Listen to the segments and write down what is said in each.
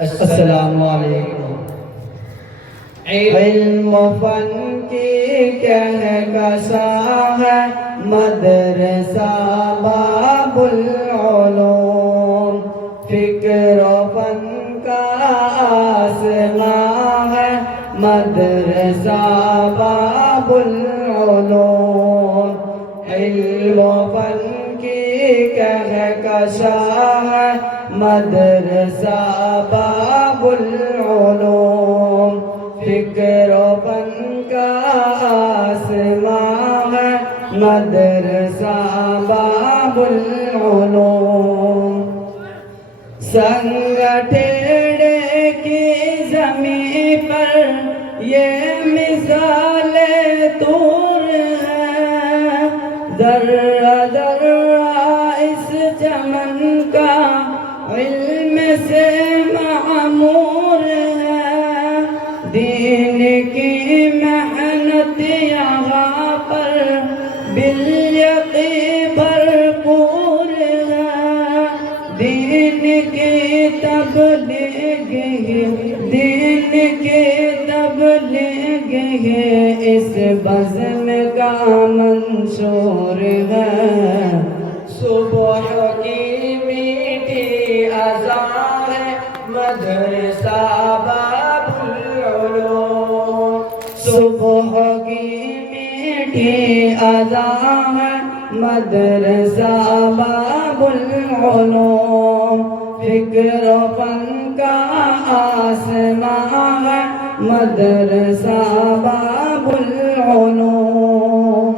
السلام علیکم۔ علم و فن کی کہکشاں ہے مدرسہ باب العلوم، فکر و فن کا آسماں ہے مدرسہ باب العلوم، علم و فن کی کہکشاں ہے مدرسہ باب العلوم، فکر و فن کا آسماں ہے مدرسہ باب العلوم، سنگ ٹیڑے کی زمین پر یہ مثال طور ہے، ذرہ ذرہ اس چمن کا علم سے معمور ہے، دین کی محنت یہاں پر بالیقین بھرپور ہے، دین کی تبلیغ اس بزم کا منشور ہے، صبح کی میٹھی اذان ہے مدرسہ باب العلوم، صبح کی میٹھی اذان ہے مدرسہ باب العلوم، فکر و فن کا آسماں ہے مدرسہ باب العلوم،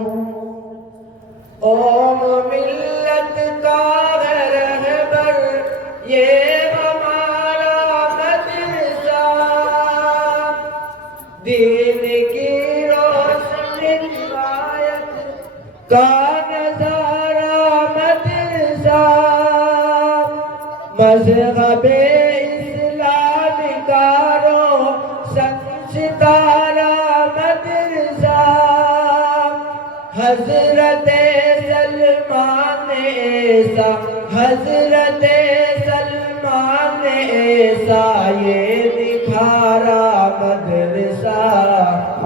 قوم ملت کا رہبر یہ ہمارا مدرسہ، دین کی روشنی روایت کا نظارہ مدرسہ، مذہب اسلام کا روشن ستارہ مدرسہ، حضرت سلمان ایسا یہ دکھارا مدرسہ،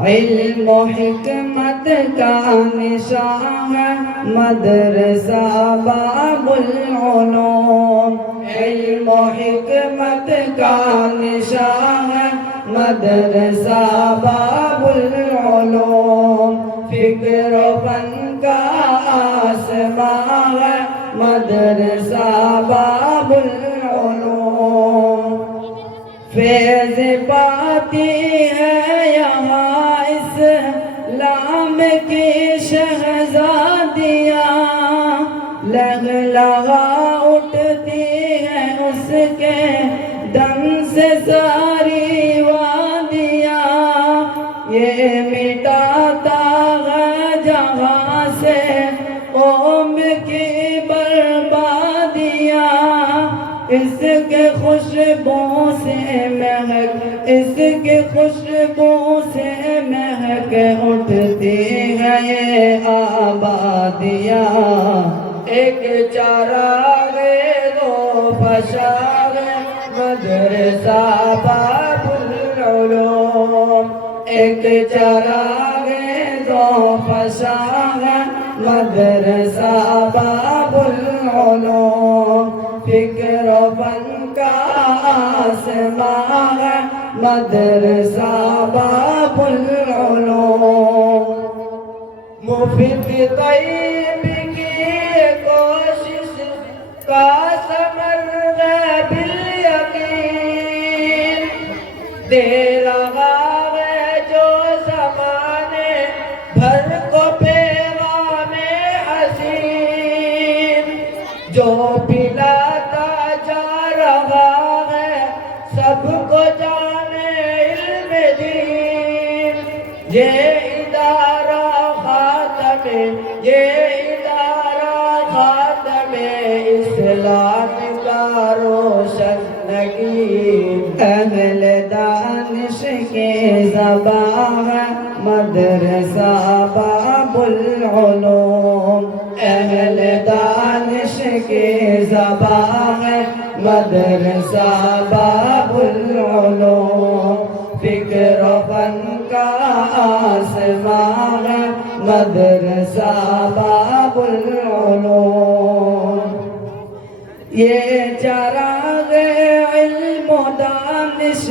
علم و حکمت کا نشان ہے مدرسہ باب العلوم، علم و حکمت کا نشان ہے مدرسہ باب العلوم، فکر و فن کا آسماں ہے مدرسہ باب العلوم، فیض پاتی ہے یہاں اسلام کی شہزادیاں، لہلہا اٹھتی ہے اس کے دم سے ساری وادیاں، یہ مٹاتا ہے جہاں سے قوم کی بربادیاں، اس کے خوشبو سے مہک اٹھتی ہے یہ آبادیاں، ایک چراغ دو فشار مدرسہ باب العلوم، ایک چراغ دو فشار مدرسہ باب العلوم، فکر و فن کا آسماں ہے مدرسہ باب العلوم، مفید طیب کی کوشش کا ثمر ہے بالیقین، دے رہا ہے جو زمانے بھر کو پیغام حسین، جو پلاتا جا رہا ہے سب کو جانے علم دین، یہ ادارہ خاتم اسلام کا روشن نگین، اہل دانش کی زبان ہے مدرسہ باب العلوم، اہل دانش کی زبان ہے مدرسہ باب العلوم۔ العلوم یہ چراغ علم و دانش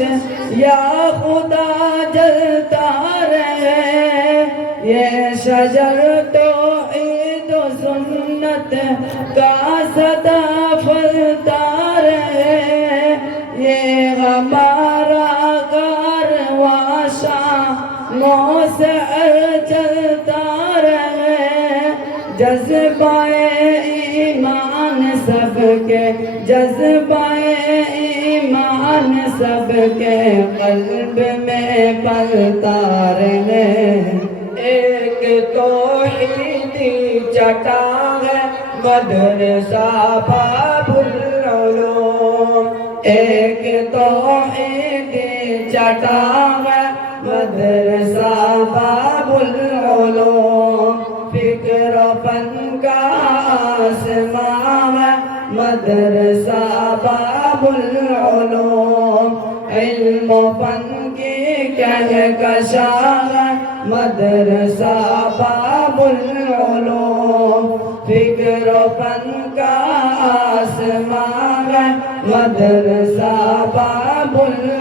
یا خدا جلتا رہے یہ شجر توحید و سنت کا صدا پھلتا رہے یہ ہمارا کارواں شاموں سے چلتا رہے جذبہ ایمان سب کے جذبہ ایمان سب کے قلب میں پلتا رہے ایک توحیدی چٹان ہے مدرسہ باب العلوم ایک توحیدی چٹان ہے مدرسہ باب العلوم فکر و فن کا آسمان ہے مدرسہ باب العلوم علم و فن کی کہکشاں ہے مدرسہ باب العلوم فکر و فن کا آسمان ہے مدرسہ باب العلوم